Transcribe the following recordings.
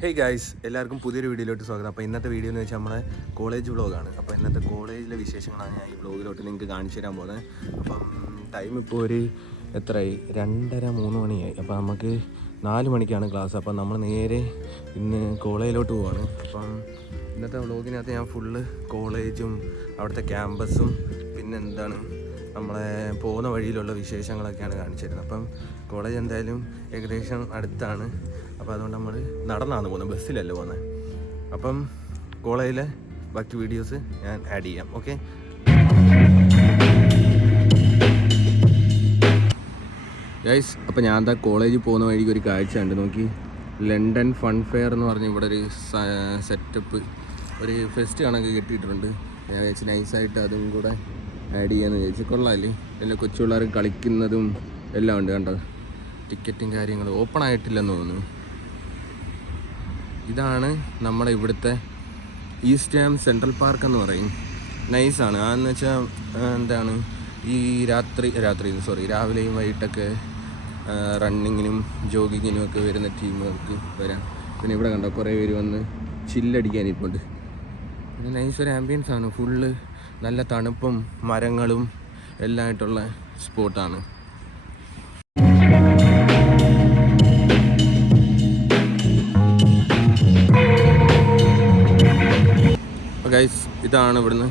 Hey guys, എല്ലാവർക്കും പുതിയൊരു വീഡിയോയിലോട്ട് സ്വാഗതം. അപ്പോൾ ഇന്നത്തെ വീഡിയോ എന്ന് വെച്ചാൽ നമ്മളെ കോളേജ് വ്ളോഗാണ്. അപ്പോൾ ഇന്നത്തെ കോളേജിലെ വിശേഷങ്ങളാണ് ഞാൻ ഈ വ്ളോഗിലോട്ട് നിങ്ങൾക്ക് കാണിച്ചു തരാൻ പോകുന്നത്. അപ്പം ടൈം ഇപ്പോൾ ഒരു എത്രയായി, 2:30-3 മണിയായി. അപ്പോൾ നമുക്ക് 4 മണിക്കാണ് ക്ലാസ്. അപ്പം നമ്മൾ നേരെ ഇന്ന് കോളേജിലോട്ട് പോവാണ്. അപ്പം ഇന്നത്തെ വ്ളോഗിനകത്ത് ഞാൻ ഫുള്ള് കോളേജും അവിടുത്തെ ക്യാമ്പസും പിന്നെ എന്താണ് നമ്മളെ പോകുന്ന വഴിയിലുള്ള വിശേഷങ്ങളൊക്കെയാണ് കാണിച്ചു തരുന്നത്. അപ്പം കോളേജ് എന്തായാലും ഏകദേശം അടുത്താണ്. അപ്പോൾ അതുകൊണ്ട് നമ്മൾ നടന്നാണ് പോകുന്നത്, ബസ്സിലല്ല പോകുന്നത്. അപ്പം കോളേജിലെ ബാക്കി വീഡിയോസ് ഞാൻ ആഡ് ചെയ്യാം. ഓക്കെ, ഗൈസ്, അപ്പോൾ ഞാൻ എന്താ കോളേജിൽ പോകുന്ന വഴിക്ക് ഒരു കാഴ്ച ഉണ്ട്. നോക്കി, ലണ്ടൻ ഫൺ ഫെയർ എന്ന് പറഞ്ഞ് ഇവിടെ ഒരു സെറ്റപ്പ്, ഒരു ഫെസ്റ്റ് കണക്ക് കിട്ടിയിട്ടുണ്ട്. ഞാൻ വിചാരിച്ച് നൈസായിട്ട് അതും കൂടെ ആഡ് ചെയ്യാമെന്ന് വിചാരിച്ചു. കൊള്ളാമല്ലേ? എല്ലാ കൊച്ചു പിള്ളേർ കളിക്കുന്നതും എല്ലാം ഉണ്ട്. കണ്ടോ, ടിക്കറ്റും കാര്യങ്ങളും ഓപ്പൺ ആയിട്ടില്ലെന്ന് തോന്നുന്നു. ഇതാണ് നമ്മുടെ ഇവിടുത്തെ ഈസ്റ്റ് ഹാം സെൻട്രൽ പാർക്ക് എന്ന് പറയും. നൈസാണ്. അതെന്ന് വെച്ചാൽ എന്താണ്, ഈ രാവിലെയും വൈകിട്ടൊക്കെ റണ്ണിങ്ങിനും ജോഗിങ്ങിനും ഒക്കെ വരുന്ന ടീമുകൾക്ക് വരാം. പിന്നെ ഇവിടെ കണ്ടോ കുറേ പേര് വന്ന് ചില്ലടിക്കാനിപ്പോണ്ട്. പിന്നെ നൈസൊരു ആംബിയൻസ് ആണ്. ഫുള്ള് നല്ല തണുപ്പും മരങ്ങളും എല്ലാം ആയിട്ടുള്ള സ്പോട്ടാണ്. അപ്പോൾ ഗൈസ്, ഇതാണ് ഇവിടുന്ന്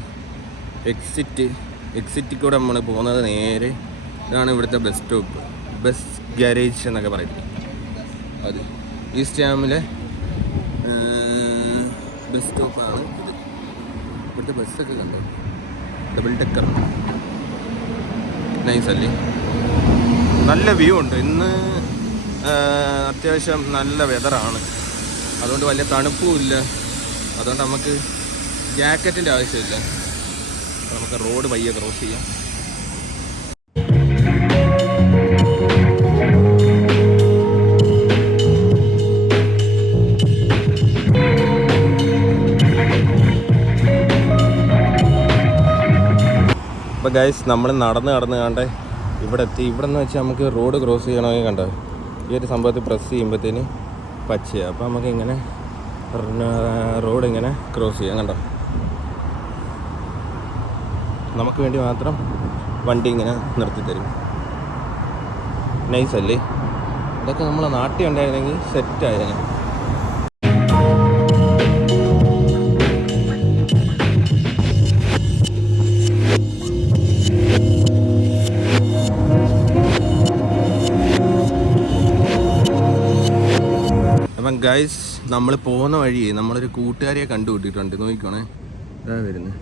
എക്സിറ്റിൽ കൂടെ നമ്മൾ പോകുന്നത്. നേരെ ഇതാണ് ഇവിടുത്തെ ബസ് സ്റ്റോപ്പ്, ബസ് ഗാരേജ് എന്നൊക്കെ പറയുന്നത്. അത് ഈസ്റ്റ് ഹാമിലെ ബസ് സ്റ്റോപ്പാണ് ഇത്. ഇവിടുത്തെ ബസ്സൊക്കെ കണ്ടോ, ഡബിൾ ഡെക്കർ, നൈസല്ലേ? നല്ല വ്യൂ ഉണ്ട്. ഇന്ന് അത്യാവശ്യം നല്ല വെതറാണ്, അതുകൊണ്ട് വലിയ തണുപ്പും ഇല്ല. അതുകൊണ്ട് നമുക്ക് ജാക്കറ്റിൻ്റെ ആവശ്യമില്ല. അപ്പോൾ നമുക്ക് റോഡ് പയ്യെ ക്രോസ് ചെയ്യാം. അപ്പോൾ ഗൈസ്, നമ്മൾ നടന്ന് കണ്ടേ ഇവിടെ എത്തി. ഇവിടെ നിന്ന് വെച്ചാൽ നമുക്ക് റോഡ് ക്രോസ് ചെയ്യണമെങ്കിൽ കണ്ടോ, ഈ ഒരു സംഭവത്തിൽ പ്രസ് ചെയ്യുമ്പോഴത്തേന് പച്ചയാണ്. അപ്പോൾ നമുക്ക് ഇങ്ങനെ റോഡ് ഇങ്ങനെ ക്രോസ് ചെയ്യാം. കണ്ടോ, നമുക്ക് വേണ്ടി മാത്രം വണ്ടി ഇങ്ങനെ നിർത്തിത്തരും. നൈസല്ലേ? ഇതൊക്കെ നമ്മളെ നാട്ടിൽ ഉണ്ടായിരുന്നെങ്കിൽ സെറ്റായിരുന്നു. അപ്പം ഗൈസ്, നമ്മൾ പോകുന്ന വഴി നമ്മളൊരു കൂട്ടുകാരിയെ കണ്ടുപിട്ടിട്ടുണ്ട്. നോക്കിക്കോണേ, ഇതാ വരുന്നത്.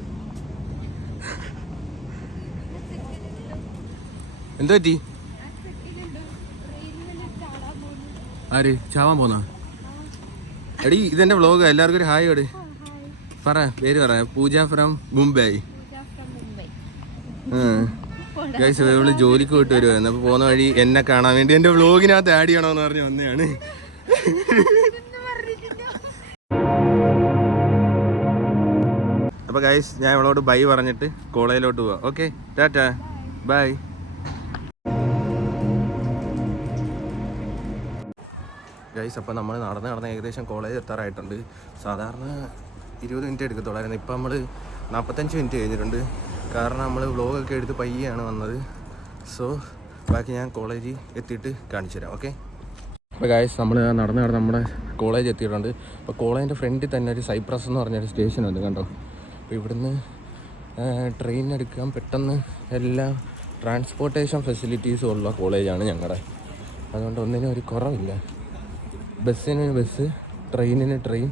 എന്താ പറ്റി? ആര് ചാവാൻ പോന്ന? എടി, ഇതെന്റെ വ്ളോഗ്. എല്ലാവർക്കും ഒരു ഹായ് എടി, പറ, പേര് പറ. പൂജ ഫ്രം മുംബൈ. ഗൈസ്, ഇവള് ജോലിക്ക് പോയിട്ട് വരുമായിരുന്നു. അപ്പോൾ പോകുന്ന വഴി എന്നെ കാണാൻ വേണ്ടി എൻ്റെ വ്ളോഗിനകത്ത് ആഡ് ചെയ്യണമെന്ന് പറഞ്ഞ് വന്നതാണ്. അപ്പോൾ ഗൈസ്, ഞാൻ ഇവളോട് ബൈ പറഞ്ഞിട്ട് കോളേജിലോട്ട് പോവാം. Okay, Tata, by. ഗൈസ്, അപ്പോൾ നമ്മൾ നടന്ന് ഏകദേശം കോളേജ് എത്താറായിട്ടുണ്ട്. സാധാരണ 20 മിനിറ്റ് എടുക്കത്തുള്ളായിരുന്നു. ഇപ്പം നമ്മൾ 45 മിനിറ്റ് കഴിഞ്ഞിട്ടുണ്ട്. കാരണം നമ്മൾ വ്ളോഗൊക്കെ എടുത്ത് പയ്യാണ് വന്നത്. സോ ബാക്കി ഞാൻ കോളേജിൽ എത്തിയിട്ട് കാണിച്ചു തരാം. ഓക്കെ. അപ്പോൾ ഗൈസ്, നമ്മൾ നടന്ന് നമ്മുടെ കോളേജ് എത്തിയിട്ടുണ്ട്. അപ്പോൾ കോളേജിൻ്റെ ഫ്രണ്ടിൽ തന്നെ ഒരു സൈപ്രസ് എന്ന് പറഞ്ഞൊരു സ്റ്റേഷനുണ്ട്. കണ്ടോ, അപ്പോൾ ഇവിടുന്ന് ട്രെയിൻ എടുക്കാൻ പെട്ടെന്ന് എല്ലാ ട്രാൻസ്പോർട്ടേഷൻ ഫെസിലിറ്റീസും ഉള്ള കോളേജാണ് ഞങ്ങളുടെ. അതുകൊണ്ട് ഒന്നിനും ഒരു കുറവില്ല. ബസ്സിന് ബസ്, ട്രെയിനിന് ട്രെയിൻ,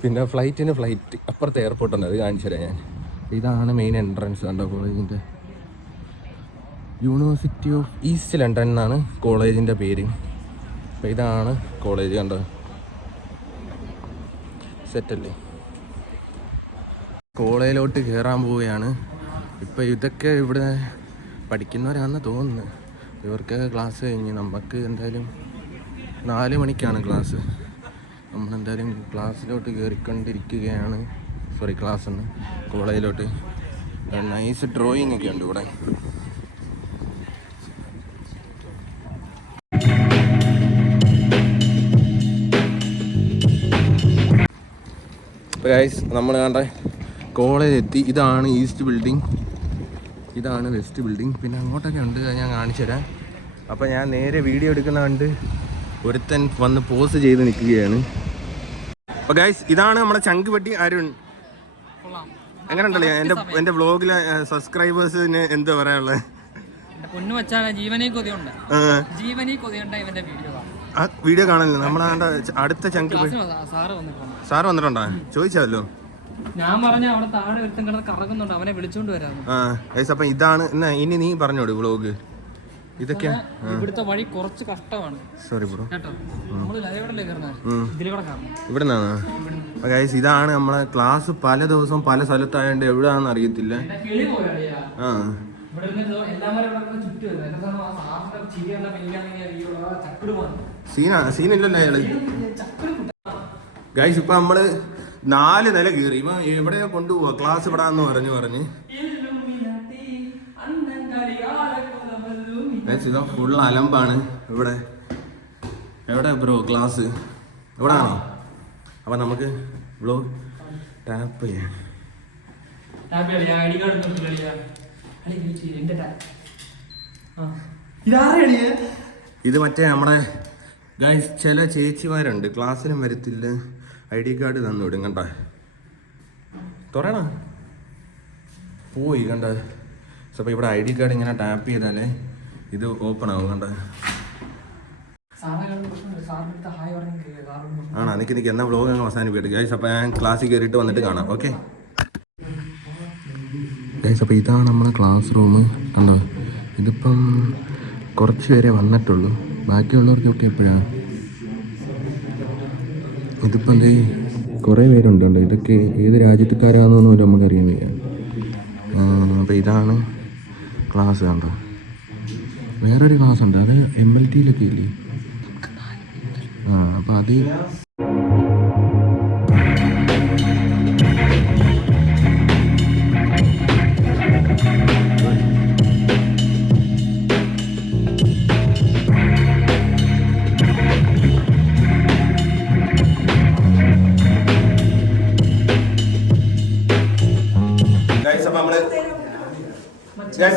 പിന്നെ ഫ്ലൈറ്റിന് ഫ്ലൈറ്റ്. അപ്പുറത്തെ എയർപോർട്ടുണ്ട്, അത് കാണിച്ചു തരാം ഞാൻ. ഇതാണ് മെയിൻ എൻട്രൻസ്. കണ്ടോ, കോളേജിൻ്റെ യൂണിവേഴ്സിറ്റി ഓഫ് ഈസ്റ്റ് ലണ്ടൻ എന്നാണ് കോളേജിൻ്റെ പേര്. അപ്പോൾ ഇതാണ് കോളേജ്. കണ്ടോ, സെറ്റല്ലേ? കോളേജിലോട്ട് കയറാൻ പോവുകയാണ്. ഇപ്പോൾ ഇതൊക്കെ ഇവിടെ പഠിക്കുന്നവരാണെന്ന് തോന്നുന്നു. ഇവർക്കൊക്കെ ക്ലാസ് കഴിഞ്ഞ്, നമുക്ക് എന്തായാലും 4 മണിക്കാണ് ക്ലാസ്. നമ്മളെന്തായാലും ക്ലാസ്സിലോട്ട് കയറിക്കൊണ്ടിരിക്കുകയാണ്. ക്ലാസ്സെന്ന് കോളേജിലോട്ട്. നൈസ് ഡ്രോയിങ് ഒക്കെ ഉണ്ട് ഇവിടെ. അപ്പോൾ ഗൈസ് നമ്മൾ കണ്ട കോളേജ് എത്തി. ഇതാണ് ഈസ്റ്റ് ബിൽഡിംഗ്, ഇതാണ് വെസ്റ്റ് ബിൽഡിംഗ്, പിന്നെ അങ്ങോട്ടൊക്കെ ഉണ്ട്, ഞാൻ കാണിച്ചു തരാം. അപ്പോൾ ഞാൻ നേരെ വീഡിയോ എടുക്കുന്ന കണ്ട് ഒരുത്തൻ വന്ന് പോസ്റ്റ് ചെയ്ത് നിൽക്കുകയാണ്. അപ്പോൾ ഗൈസ് ഇതാണ് നമ്മുടെ ചങ്കുപെട്ടി അരുൺ. എങ്ങനെ ഉണ്ടല്ലേ എൻ്റെ വ്ളോഗിലെ സബ്സ്ക്രൈബേഴ്സിന് എന്താ പറയാനുള്ളത്? വീഡിയോ കാണല്ലോ നമ്മളെ അടുത്ത ചങ്ക്. സാറ് വന്നിട്ടുണ്ടോ ചോദിച്ചാലോ? ഞാൻ പറഞ്ഞ അവിടെ താഴെ ഒരുത്തൻ കിടന്ന് കറങ്ങുന്നുണ്ട്, അവനെ വിളിച്ചോണ്ട് വരാം. അപ്പൊ ഇതാണ് ഇനി നീ പറഞ്ഞോട് വ്ളോഗ്. ഇതൊക്കെയാ ഇവിടുത്തെ വഴി കുറച്ച് കഷ്ടമാണ്. സോറി ബ്രോ കേട്ടോ, നമ്മള് ലൈവിലല്ലേ കയറുന്നത്, ഇതിലൂടെ കയറണം. ഇവിടെ നിന്നാണ് ഗൈസ്. ഇതാണ് നമ്മളെ ക്ലാസ്. പല ദിവസവും പല സ്ഥലത്തായോണ്ട് എവിടെയാണെന്ന് അറിയത്തില്ല. സീനില്ലല്ലോ അയാള്. ഗൈസ് ഇപ്പൊ നമ്മള് 4 നില കയറി. ഇപ്പൊ എവിടെയാ കൊണ്ടുപോവാ? ക്ലാസ് ഇവിടാന്ന് പറഞ്ഞ് ഫുൾ അലമ്പാണ് ഇവിടെ. എവിടെ ബ്രോ ക്ലാസ്? ഇവിടെ ആണോ? അപ്പൊ നമുക്ക് ബ്രോ ടാപ്പ് ചെയ്യാം. ഇത് മറ്റേ നമ്മുടെ ഗൈസ് ചില ചേച്ചിമാരുണ്ട് ക്ലാസ്സിലും വരത്തില്ല, ID കാർഡ് തന്നു വിടും. കണ്ട തുറയണ പോയി കണ്ട. അപ്പോൾ ഇവിടെ ID കാർഡ് ഇങ്ങനെ ടാപ്പ് ചെയ്താലേ ഇത് ഓപ്പൺ ആവും. കണ്ട ആണോ? നിനക്ക് എന്നാ വ്ളോഗ് അങ്ങ് അവസാനിപ്പിക്കട്ടെ ഗൈസ്. അപ്പോൾ ഞാൻ ക്ലാസ്സിൽ കയറിയിട്ട് വന്നിട്ട് കാണാം. ഓക്കെ ഗൈസ്, അപ്പോൾ ഇതാണ് നമ്മുടെ ക്ലാസ് റൂം. കണ്ടോ? ഇതിപ്പം കുറച്ച് പേരെ വന്നിട്ടുള്ളൂ, ബാക്കിയുള്ളവർക്ക് ഒക്കെ എപ്പോഴാണ്. ഇതിപ്പം എന്തേ കുറേ പേരുണ്ടോ? ഇതൊക്കെ ഏത് രാജ്യത്തുകാരാണെന്ന് പോലും നമുക്ക് അറിയുന്നില്ല. അപ്പോൾ ഇതാണ് ക്ലാസ്. കണ്ടോ? വേറൊരു ക്ലാസ് ഉണ്ട്, അത് MLT-യിലൊക്കെ ഇല്ലേ? അപ്പോൾ അത്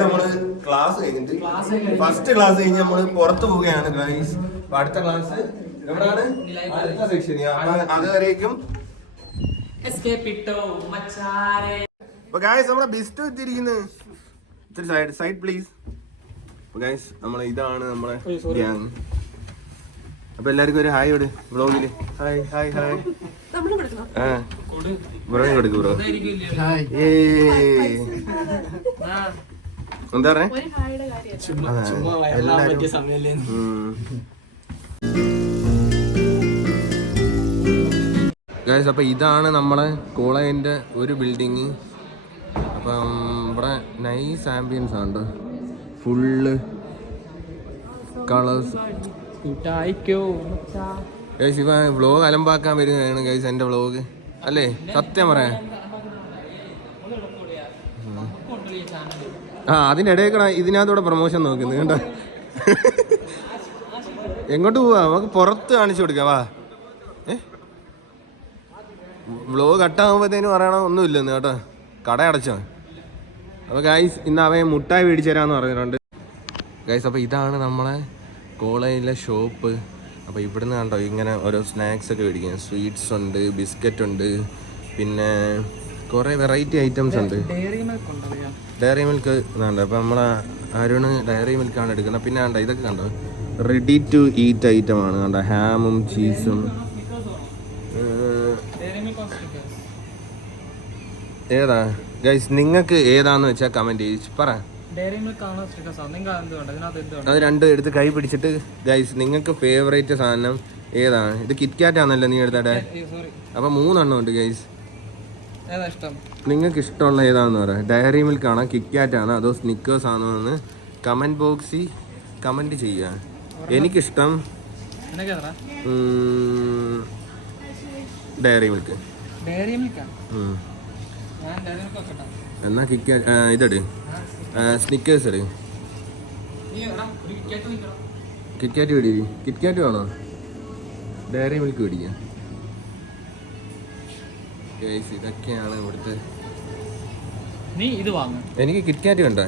നമ്മള് ക്ലാസ് കഴിഞ്ഞിട്ട് ഫസ്റ്റ് ക്ലാസ് കഴിഞ്ഞ് നമ്മള് പുറത്തു പോവുകയാണ് ഗൈസ്. അടുത്ത ക്ലാസ് എവിടെയാണ്? അടുത്ത സെക്ഷൻ. അതുവരേക്കും നമ്മുടെ ബിസ്റ്റു എത്തിയിരിക്കുന്നത്. Side please. ഗൈസ് നമ്മള് ഇതാണ് നമ്മളെ ഗ്യാങ്. അപ്പൊ എല്ലാവർക്കും ഒരു ഹായ് കൊടു വ്ളോഗില്. Hi hi hi. ബ്രോ കൊടുക്ക് ബ്രോ. എന്താ പറഞ്ഞേ? ഗൈസ് അപ്പോൾ ഇതാണ് നമ്മളെ കോളേജിൻ്റെ ഒരു ബിൽഡിങ്. അപ്പം ഇവിടെ നൈസ് ആംബിയൻസ് ആണ്, ഫുള്ള് കളേഴ്സ്. ഗൈസ് ഇവ വ്ളോഗ് അലമ്പാക്കാൻ വരുന്നതാണ് ഗൈസ് എൻ്റെ വ്ളോഗ് അല്ലേ? സത്യം പറയാൻ. അതിൻ്റെ ഇടയിൽ ഇതിനകത്തൂടെ പ്രൊമോഷൻ നോക്കുന്നത് കേട്ടോ. എങ്ങോട്ട് പോവാ? നമുക്ക് പുറത്ത് കാണിച്ചു കൊടുക്കാം. വാ. വ്ളോഗ് കട്ടാകുമ്പോഴത്തേനും പറയണ ഒന്നുമില്ലെന്ന് കേട്ടോ, കട അടച്ചോ. അപ്പോൾ ഗൈസ് ഇന്ന് അവൻ മുട്ടായി മേടിച്ചു തരാമെന്ന് പറഞ്ഞിട്ടുണ്ട് ഗൈസ്. അപ്പോൾ ഇതാണ് നമ്മളെ കോളേജിലെ ഷോപ്പ്. അപ്പോൾ ഇവിടുന്ന് കണ്ടോ ഇങ്ങനെ ഓരോ സ്നാക്സ് ഒക്കെ മേടിക്കാം. സ്വീറ്റ്സ് ഉണ്ട്, ബിസ്ക്കറ്റ് ഉണ്ട്, പിന്നെ കുറേ വെറൈറ്റി ഐറ്റംസ് ഉണ്ട്. ഡയറി മിൽക്ക് ഇതുണ്ട്. അപ്പോൾ നമ്മളെ അരുണ് ഡയറി മിൽക്കാണ് എടുക്കുന്നത്. പിന്നെ കണ്ടോ ഇതൊക്കെ കണ്ടോ റെഡി ടു ഈറ്റ് ഐറ്റമാണ്. കണ്ടോ ഹാമും ചീസും. ഏതാ ഗൈസ്? നിങ്ങൾക്ക് ഏതാന്ന് വെച്ചാൽ കമൻറ്റ് ചെയ്ത് പറ. അത് രണ്ടും എടുത്ത് കൈ പിടിച്ചിട്ട് ഗൈസ് നിങ്ങൾക്ക് ഫേവറേറ്റ് സാധനം ഏതാണ്? ഇത് കിറ്റ്കാറ്റ് ആണല്ലോ നീ എടുത്തടെ. അപ്പം 3 എണ്ണം ഉണ്ട് ഗൈസ്. നിങ്ങൾക്ക് ഇഷ്ടമുള്ള ഏതാണെന്ന് പറയാം. ഡയറി മിൽക്ക് ആണോ, കിറ്റ്കാറ്റ് ആണോ, അതോ സ്നിക്കേഴ്സ് ആണോ എന്ന് കമൻറ്റ് ബോക്സിൽ കമൻറ്റ് ചെയ്യുക. എനിക്കിഷ്ടം ഡയറി മിൽക്ക്. എന്നാ കിറ്റ്കാറ്റ് ഇതെട്, സ്നിക്കേഴ്സ് എടു. കിറ്റ്കാറ്റ് മേടി. കിറ്റ്കാറ്റ് വേണോ? ഡയറി മിൽക്ക് മേടിക്കാം. ഗൈസ് ഇതൊക്കെയാണ് ഇവിടുത്തെ. നീ ഇത് വാങ്ങ. എനിക്ക് കിറ്റ്കാറ്റ് വേണ്ട,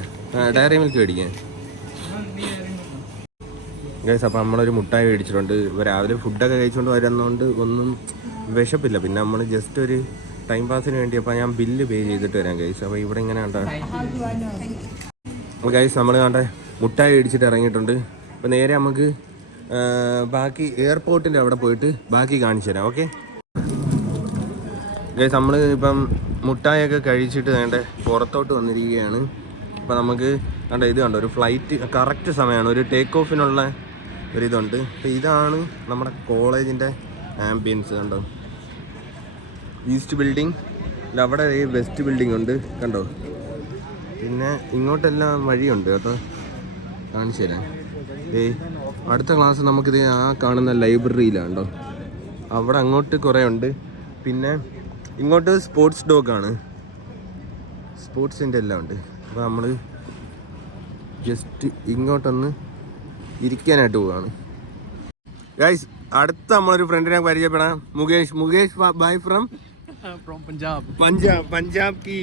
ഡയറി മിൽക്ക് മേടിക്കാൻ. ഗൈസ് അപ്പോൾ നമ്മളൊരു മുട്ടായി മേടിച്ചിട്ടുണ്ട്. രാവിലെ ഫുഡൊക്കെ കഴിച്ചുകൊണ്ട് വരുന്നതുകൊണ്ട് ഒന്നും വിശപ്പില്ല. പിന്നെ നമ്മൾ ജസ്റ്റ് ഒരു ടൈം പാസിന് വേണ്ടി അപ്പോൾ ഞാൻ ബില്ല് പേ ചെയ്തിട്ട് വരാം ഗൈസ്. അപ്പോൾ ഇവിടെ ഇങ്ങനെ കണ്ട ഗൈസ് നമ്മൾ കണ്ട മുട്ടായി മേടിച്ചിട്ട് ഇറങ്ങിയിട്ടുണ്ട്. അപ്പോൾ നേരെ നമുക്ക് ബാക്കി എയർപോർട്ടിൻ്റെ അവിടെ പോയിട്ട് ബാക്കി കാണിച്ചു തരാം. ഓക്കെ ഗൈസ് നമ്മൾ ഇപ്പം മുട്ടായൊക്കെ കഴിച്ചിട്ട് വേണ്ട പുറത്തോട്ട് വന്നിരിക്കുകയാണ്. അപ്പോൾ നമുക്ക് കണ്ട ഇത് കണ്ടോ, ഒരു ഫ്ലൈറ്റ് കറക്റ്റ് സമയമാണ്, ഒരു ടേക്ക് ഓഫിനുള്ള ഒരിതുണ്ട്. അപ്പോൾ ഇതാണ് നമ്മുടെ കോളേജിൻ്റെ ആംബിയൻസ്. കണ്ടോ, ഈസ്റ്റ് ബിൽഡിംഗ്, അവിടെ ഈ വെസ്റ്റ് ബിൽഡിംഗ് ഉണ്ട് കണ്ടോ. പിന്നെ ഇങ്ങോട്ടെല്ലാം വഴിയുണ്ട് കേട്ടോ, കാണിച്ചു തരാം. അടുത്ത ക്ലാസ് നമുക്കിത് ആ കാണുന്ന ലൈബ്രറിയിലാണ് കേട്ടോ. അവിടെ അങ്ങോട്ട് കുറേ ഉണ്ട്. പിന്നെ ഇങ്ങോട്ട് സ്പോർട്സ് ഡോഗാണ്, സ്പോർട്സിൻ്റെ എല്ലാം ഉണ്ട്. അപ്പോൾ നമ്മൾ ജസ്റ്റ് ഇങ്ങോട്ടൊന്ന് ഇരിക്കാനായിട്ട് പോവാണ് ഗൈസ്. അടുത്ത നമ്മളൊരു ഫ്രണ്ടിനെ പരിചയപ്പെടാം, മുകേഷ്. മുകേഷ് ബൈ ഫ്രം പഞ്ചാബ് की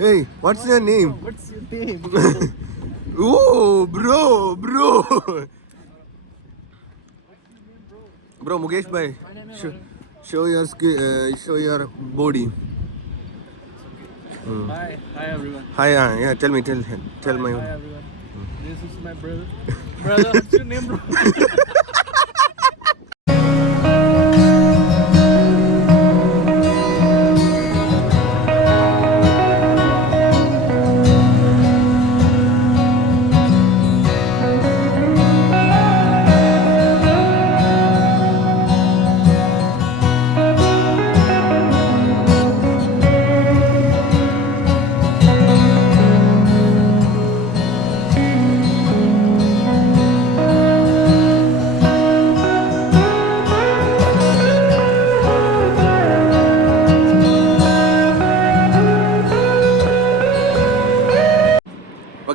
hey what's your name? oh bro Mukesh bhai, show your body. Hi everyone. Hi, yeah, tell my Hi everyone. This is my brother. What's your name, bro?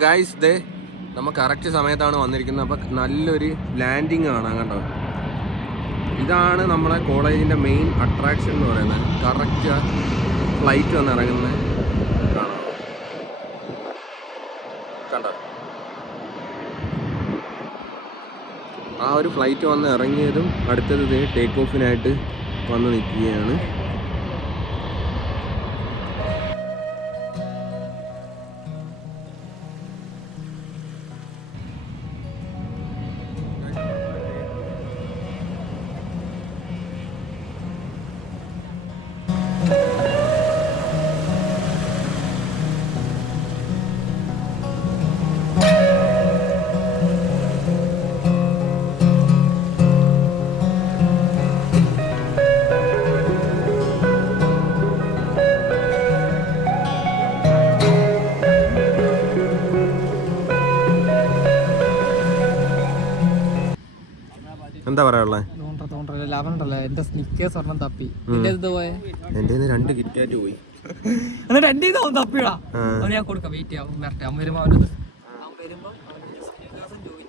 Guys ദേ നമ്മൾ correct സമയത്താണ് വന്നിരിക്കുന്നത്. അപ്പോൾ നല്ലൊരു landing കാണാം കണ്ടോ. ഇതാണ് നമ്മളെ കോളേജിൻ്റെ മെയിൻ അട്രാക്ഷൻ എന്ന് പറയുന്നത്. കറക്റ്റ് ഫ്ലൈറ്റ് വന്ന് ഇറങ്ങുന്നത് കാണാം കണ്ടോ. ആ ഒരു ഫ്ലൈറ്റ് വന്ന് ഇറങ്ങിയതും അടുത്തത് ഇതേ ടേക്ക് ഓഫിനായിട്ട് വന്ന് നിൽക്കുകയാണ്. എന്താ പറയാനുള്ളത്? എന്റെ സ്നിക്കേഴ്സ് ഒരെണ്ണം തപ്പി. എന്റെ 2 കിറ്റ്കാറ്റ് പോയി. എന്നിട്ട് എന്റെ തപ്പിടാ ഞാൻ കൊടുക്കാം. വെയിറ്റ് ചെയ്യാം, വരട്ടെ. അവൻ വരുമ്പോ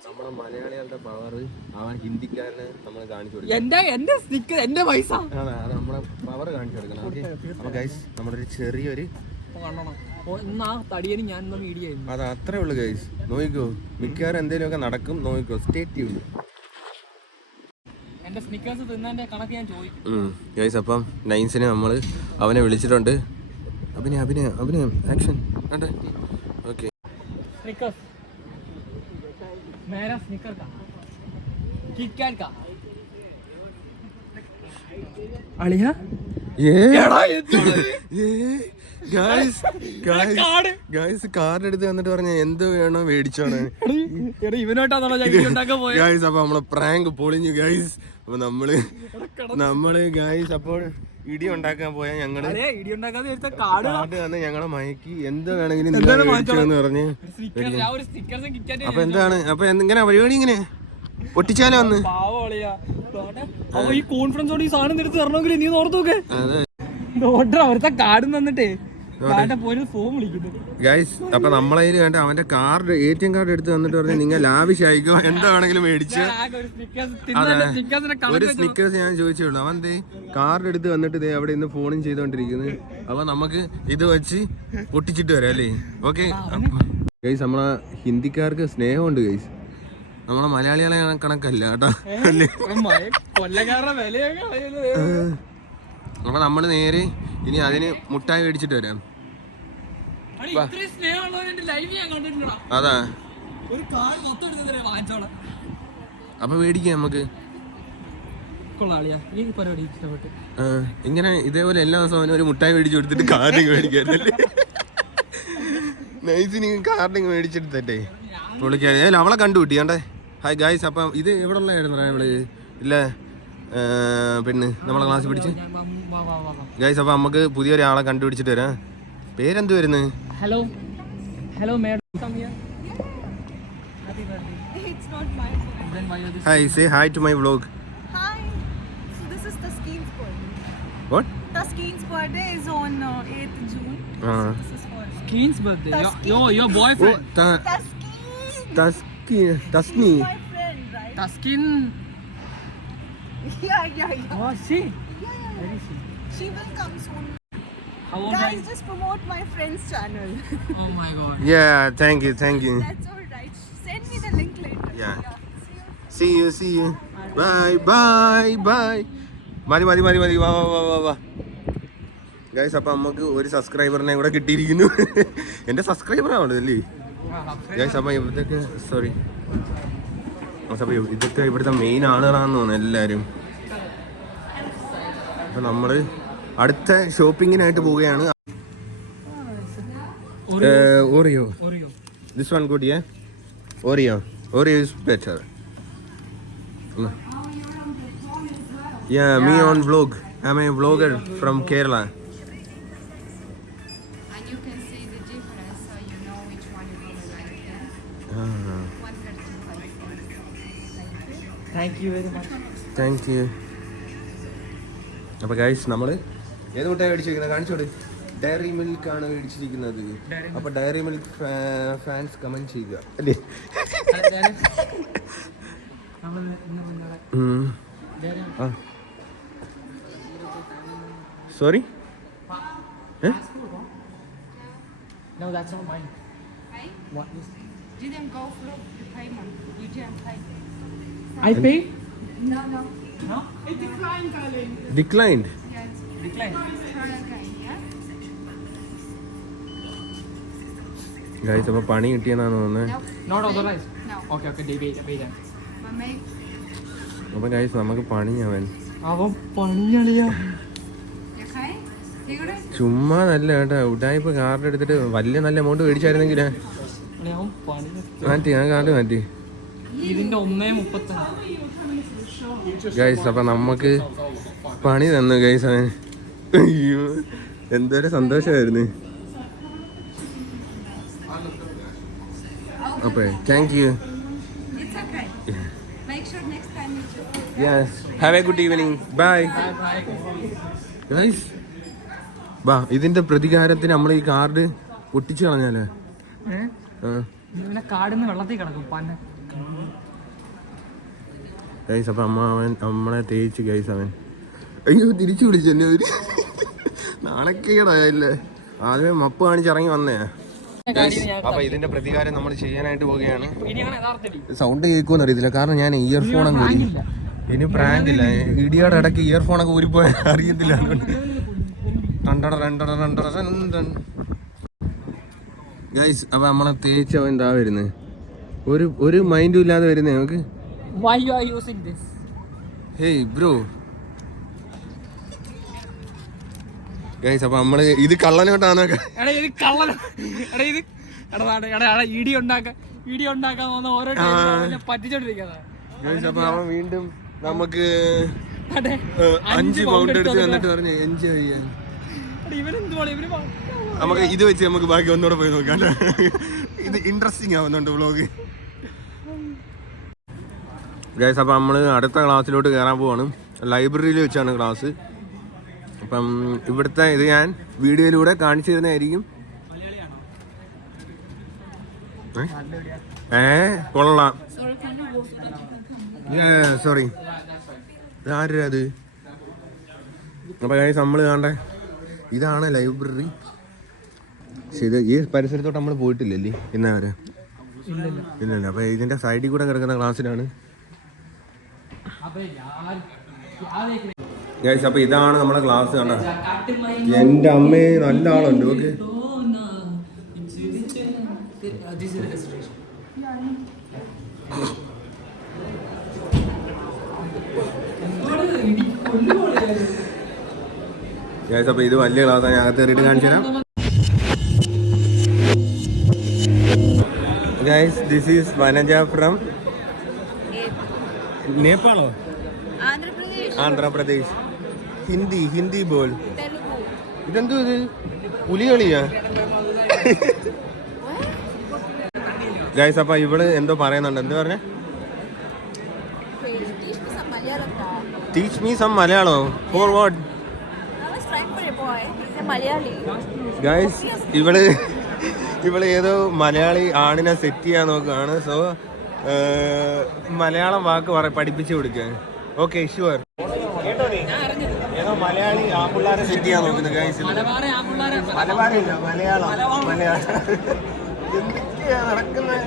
നമ്മുടെ മലയാളികളുടെ പവർ അവൻ ഹിന്ദിക്കാരന് നമ്മൾ കാണിച്ചു കൊടുക്കും. എന്റെ സ്നിക്കർ എന്റെ പൈസ നമ്മളെ പവർ കാണിച്ചു കൊടുക്കണം. അപ്പൊ ഗൈസ് നമ്മളൊരു ചെറിയൊരു തടിയന് ഞാൻ വീഡിയോ അത് അത്രേ ഉള്ളു ഗൈസ്. നോക്കിക്കോ, മിക്കവാറും എന്തെങ്കിലുമൊക്കെ നടക്കും. നോക്കിക്കോ, സ്റ്റേ ട്യൂൺഡ്. ഗൈസ് അപ്പം നൈൻസിന് നമ്മൾ അവനെ വിളിച്ചിട്ടുണ്ട്. അഭിനയം ആക്ഷൻ കണ്ടേ. ഓക്കെ കാർഡ് എടുത്ത് വന്നിട്ട് പറഞ്ഞ എന്ത് വേണോ മേടിച്ചോണ് ഗൈസ്. അപ്പൊ നമ്മളെ പ്രാങ്ക് പൊളിഞ്ഞു ഗൈസ്. അപ്പൊ നമ്മള് ഗൈസ് അപ്പോൾ ഇടി ഉണ്ടാക്കാൻ പോയാ ഞങ്ങള് കാർഡ് വന്ന് ഞങ്ങളെ മയക്കി എന്ത് വേണമെങ്കിലും മേടിച്ചോന്ന് പറഞ്ഞ്. അപ്പൊ എന്താണ് അപ്പൊ എങ്ങനെ പരിപാടി? ഇങ്ങനെ പൊട്ടിച്ചാലോ വന്ന് ഈ കോൺഫറൻസോട് ഈ സാധനം എടുത്ത് തരണമെങ്കിൽ നീ ഓർത്ത് നോക്കേ. അവരുടെ കാർഡ് തന്നിട്ടേ ഫോം വിളിക്കുന്നു. ഗൈസ് അപ്പൊ നമ്മളെ വേണ്ട അവന്റെ കാർഡ് ATM കാർഡ് എടുത്ത് വന്നിട്ട് പറഞ്ഞ് നിങ്ങൾ ലാവിഷ് ആയിക്കോ എന്താ വേണമെങ്കിലും മേടിച്ച്. ഒരു സ്നിക്കേഴ്സ് ഞാൻ ചോദിച്ചുള്ളൂ. അവൻ കാർഡ് എടുത്ത് വന്നിട്ട് അവിടെ ഇന്ന് ഫോണും ചെയ്തോണ്ടിരിക്കുന്നത്. അപ്പൊ നമുക്ക് ഇത് വെച്ച് പൊട്ടിച്ചിട്ട് വരാം അല്ലേ? Okay guys. നമ്മളെ ഹിന്ദിക്കാർക്ക് സ്നേഹമുണ്ട് ഗൈസ്, നമ്മളെ മലയാളികളെ കണക്കല്ല കേട്ടോ. അപ്പൊ നമ്മള് നേരെ ഇനി അതിന് മുട്ടായി മേടിച്ചിട്ട് വരാം. അതാ അപ്പൊ മേടിക്കാം നമുക്ക്. ഇങ്ങനെ ഇതേപോലെ എല്ലാ ദിവസവും ഒരു മുട്ടായി മേടിച്ചു കൊടുത്തിട്ട് കാർഡിങ് മേടിക്കാറില്ലേ? നൈസിന് കാർഡിങ് മേടിച്ചെടുത്തേ പൊളിക്കാൻ. അവളെ കണ്ടുപിട്ടി കണ്ടേ. Hi guys. അപ്പം ഇത് എവിടെ ഉള്ളതായിരുന്നു നമ്മള് ഇല്ല പെണ്ണ് നമ്മളെ ക്ലാസ് പിടിച്ച് ഗൈസ്. അപ്പൊ നമുക്ക് പുതിയൊരാളെ കണ്ടുപിടിച്ചിട്ട് വരാം. പേരെന്ത് വരുന്നു? Hello hello hi, say hi to my vlog. Hi. So this is Taskeen's birthday. What? Taskeen's birthday is on 8th June. This is for Keen's birthday. Taskeen. Your boyfriend. Taskeen. Tasni. My friend, right? Taskin. Yeah. Oh, she. Yeah. She will come soon. How old are Guys, you? just promote my friend's channel. Oh my god. Yeah, thank you. That's all right. Send me the link later. Yeah. See you. See you. Bye. മതി. വാ. Guys അപ്പൊ നമുക്ക് ഒരു സബ്സ്ക്രൈബറിനെ കൂടെ കിട്ടിയിരിക്കുന്നു. എന്റെ subscriber ആവണ്ടല്ലേ guys. അപ്പൊ ഇവിടത്തെ സോറി അപ്പൊ ഇതൊക്കെ ഇവിടുത്തെ മെയിൻ ആളുകളാണെന്ന് തോന്നുന്നു എല്ലാരും. അപ്പൊ നമ്മള് അടുത്ത ഷോപ്പിങ്ങിനായിട്ട് പോവുകയാണ്. Oreo. This one good, yeah? Oreo is better. Yeah, me on vlog. I'm a vlogger from Kerala. And you can see the difference, so you know which one you really like. Yeah? 135. Thank you very much. Thank you. അപ്പൊ guys നമ്മള് ഏത് മുട്ടായി മേടിച്ചിരിക്കുന്നത് കാണിച്ചോട്. Diary milk ആണ് മേടിച്ചിരിക്കുന്നത്. അപ്പൊ diary milk fans comment ചെയ്യുക അല്ലേ? Sorry. No, that's not mine. Right? What is? Didn't go through the payment. You didn't pay. I pay? No. No. It declined, darling. Declined. Yes. Decline. Try again, yeah? Guys അപ്പൊ പണി കിട്ടിയെന്നാണ് തോന്നുന്നത്. No. Not authorized. No. Okay. Wait. But make. അപ്പൊ guys നമുക്ക് പണി അവൻ അവൻ പണിയാളിയാ. You okay? Cigarette? ചുമ്മാ നല്ല കേട്ടോ. ഉടായിപ്പ് കാർഡ് എടുത്തിട്ട് വലിയ നല്ല എമൗണ്ട് മേടിച്ചായിരുന്നെങ്കിൽ അവൻ പണി. മാറ്റി ഞാൻ കാർഡ് മാറ്റി. ഇതിന്റെ 1.35. ഗൈസ് അപ്പൊ നമുക്ക് പണി തന്നു ഗൈസ് അവൻ. അയ്യോ എന്തൊരു സന്തോഷമായിരുന്നു. അപ്പൊ thank you. It's okay. Make sure next time you just. Yes have A good evening. Bye guys. ബാ ഇതിന്റെ പ്രതികാരത്തിന് നമ്മൾ ഈ കാർഡ് പൊട്ടിച്ചു കളഞ്ഞാലേ. ഇവനെ കാടിന്ന് വെള്ളത്തിൽ കിടക്കും പന്ന. ഗൈസ് അപ്പൊ അവൻ നമ്മളെ തേച്ച് ഗൈസ് അവൻ. അയ്യോ തിരിച്ചു വിളിച്ചെന്നെ ഒരു നാണക്കേടായില്ലേ. ആദ്യമേ മപ്പ് കാണിച്ചിറങ്ങി വന്നേ. അപ്പൊ ഇതിന്റെ പ്രതികാരം നമ്മൾ ചെയ്യാനായിട്ട് പോവുകയാണ്. സൗണ്ട് കേൾക്കുമെന്ന് അറിയത്തില്ല കാരണം ഞാൻ ഇയർഫോണൊക്കെ ഊരി. ഇനി പ്രാങ്ക് ഇല്ല. ഇടിയുടെ ഇടയ്ക്ക് ഇയർഫോണൊക്കെ ഊരിപ്പോയാൽ അറിയത്തില്ല. ഗൈസ് അപ്പൊ നമ്മളെ തേച്ചവൻ എന്താ വരുന്നത്. ഒരു മൈൻഡും ഇല്ലാതെ വരുന്നേ നമുക്ക്. Why you are using this? Hey bro. Guys അപ്പൊ നമ്മള് ഇത് കള്ളനോട്ടാന്നൊക്കെ. എടാ ഇത് കള്ളൻ. ഇടി ഉണ്ടാക്കാൻ പോകുന്ന ഓരോ പറ്റിച്ചോണ്ടിരിക്കാതെ. ഗൈസ് അപ്പൊ അവൻ വീണ്ടും നമുക്ക് 5 പൗണ്ട് എടുത്ത് വന്നിട്ട് പറഞ്ഞു എൻജോയ് ചെയ്യാൻ. നമുക്ക് ഇത് വെച്ച് നമുക്ക് ബാക്കി ഒന്നുകൂടെ പോയി നോക്കാം. ഇത് ഇൻട്രസ്റ്റിംഗ് ആവുന്നുണ്ട് വ്ളോഗ്. ഗൈസ് അപ്പോൾ നമ്മൾ അടുത്ത ക്ലാസ്സിലോട്ട് കയറാൻ പോവാണ്. ലൈബ്രറിയിൽ വെച്ചാണ് ക്ലാസ്. അപ്പം ഇവിടുത്തെ ഇത് ഞാൻ വീഡിയോയിലൂടെ കാണിച്ചു തരുന്നതായിരിക്കും. കൊള്ളാം. സോറി, ആര് അത്? അപ്പോൾ നമ്മൾ കാണണ്ടേ, ഇതാണ് ലൈബ്രറി. പക്ഷെ ഇത് ഈ പരിസരത്തോട്ട് നമ്മൾ പോയിട്ടില്ലല്ലേ ഇന്നേ വരെ? ഇല്ലല്ല. അപ്പോൾ ഇതിൻ്റെ സൈഡിൽ കൂടെ കിടക്കുന്ന ക്ലാസ്സിലാണ് ഗൈസ്. അപ്പോൾ ഇതാണ് നമ്മുടെ ക്ലാസ് കണ്ട. എൻ്റെ അമ്മയെ നല്ല ആളുണ്ട്. ഓക്കെ, ഗൈസ് അപ്പോൾ ഇത് വലിയ ക്ലാസ്സാണ്. ഞാൻ അകത്ത് കയറിയിട്ട് കാണിച്ചു തരാം. Guys, this is Vanaja from നേപ്പാളോ? Andhra Pradesh. Hindi ball. ഇതെന്തോ ഇത് പുലികളിയാ? ഗൈസ് അപ്പോൾ ഇവള് എന്തോ പറയുന്നുണ്ട്. എന്ത് പറഞ്ഞേ? Teach me some Malayalam. For what? Guys ഇവള് ഏതോ മലയാളി ആണിനെ സെറ്റ് ചെയ്യാൻ നോക്കുകയാണ്. സോ മലയാളം വാക്ക് പഠിപ്പിച്ചു കൊടുക്കുക. Okay, sure. ഏതോ മലയാളി ആമ്പിള്ളാരെ സെറ്റ് ചെയ്യാൻ നോക്കുന്നു ഗൈസ്. മലബാറില്ല, മലയാളം. എന്തൊക്കെയാ നടക്കുന്നത്?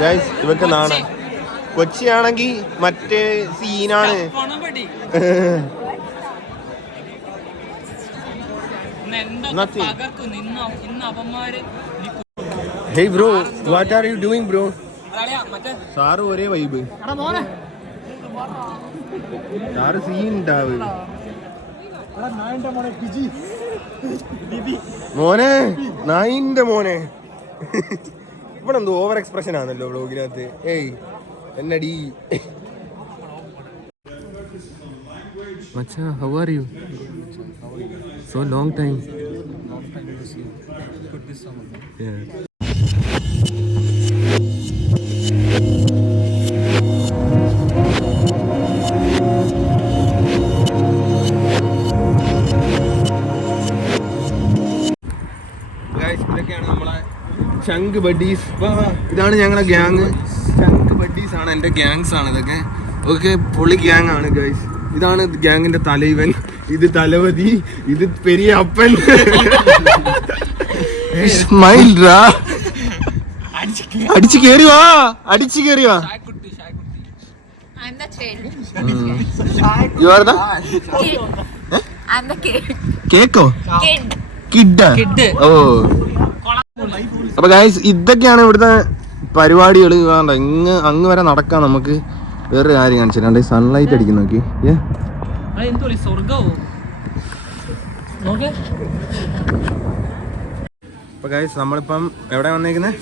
ഗൈസ് ഇവർക്ക് നാണ. കൊച്ചിയാണെങ്കിൽ മറ്റേ സീനാണ്. Hey bro, what are you doing bro? Sir ഒരേ വൈബ്. സാറ് സീൻ ഉണ്ടാവ്. മോനെ, നായിന്റെ മോനെ. ഇവിടെ എന്തോ ഓവർ എക്സ്പ്രഷൻ ആണല്ലോ വ്ളോഗിനകത്ത്. ഏയ് എന്നടി മച്ചാ, how are you? So long time. Yeah. ഇതൊക്കെയാണ് നമ്മളെ ചങ്ക് ബഡീസ്. ഇതാണ് ഞങ്ങളെ ഗ്യാങ്. ചങ്ക് ബഡീസ് ആണ് എൻ്റെ ഗ്യാങ്സ് ആണ് ഇതൊക്കെ. ഓക്കെ, പൊളി ഗ്യാങ് ആണ് ഗൈസ്. ഇതാണ് ഗ്യാങ്ങിന്റെ തലൈവൻ, ഇത് തലവതി, ഇത് പെരിയ അപ്പൻ. അടിച്ചു കേറി വാ. You are the കേക്കോ? കിഡ്. ഓ, അപ്പൊ ഗൈസ് ഇതൊക്കെയാണ് ഇവിടുത്തെ പരിപാടികൾ. വേണ്ട അങ്ങ് വരെ നടക്കാം നമുക്ക്. വേറൊരു കാര്യം കാണിച്ചിട്ടുണ്ട്. സൺലൈറ്റ് അടിക്കുന്നു നോക്കി. അപ്പൊ ഗൈസ് നമ്മളിപ്പം എവിടെ വന്നേക്കുന്നത്?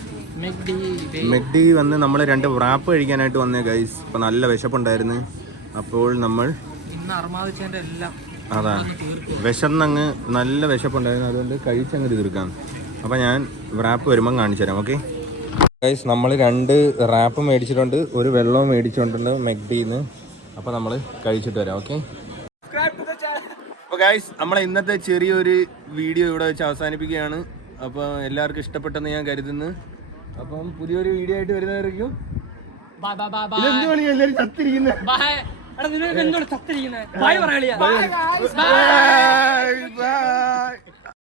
മെക്ഡി വന്ന് നമ്മൾ 2 റാപ്പ് കഴിക്കാനായിട്ട് വന്നേ ഗൈസ്. ഇപ്പൊ നല്ല വിശപ്പുണ്ടായിരുന്നു. അപ്പോൾ നമ്മൾ അതാ വിശന്നങ്ങ് നല്ല വിശപ്പുണ്ടായിരുന്നു. അതുകൊണ്ട് കഴിച്ചങ്ങ് തീർക്കാം. അപ്പം ഞാൻ റാപ്പ് വരുമ്പം കാണിച്ചു തരാം. ഓക്കെ ഗൈസ്, നമ്മൾ 2 റാപ്പ് മേടിച്ചിട്ടുണ്ട്, ഒരു വെള്ളവും മേടിച്ചിട്ടുണ്ട് മെക്ഡിന്ന്. അപ്പോൾ നമ്മൾ കഴിച്ചിട്ട് വരാം. ഓക്കെ. അപ്പോൾ ഗൈസ് നമ്മളെ ഇന്നത്തെ ചെറിയൊരു വീഡിയോ ഇവിടെ വെച്ച് അവസാനിപ്പിക്കുകയാണ്. അപ്പോൾ എല്ലാവർക്കും ഇഷ്ടപ്പെട്ടെന്ന് ഞാൻ കരുതുന്നു. അപ്പം പുതിയൊരു വീഡിയോ ആയിട്ട് വരുന്നതായിരിക്കും. എല്ലാവരും ചത്തിരിക്കുന്നത്. ബൈ.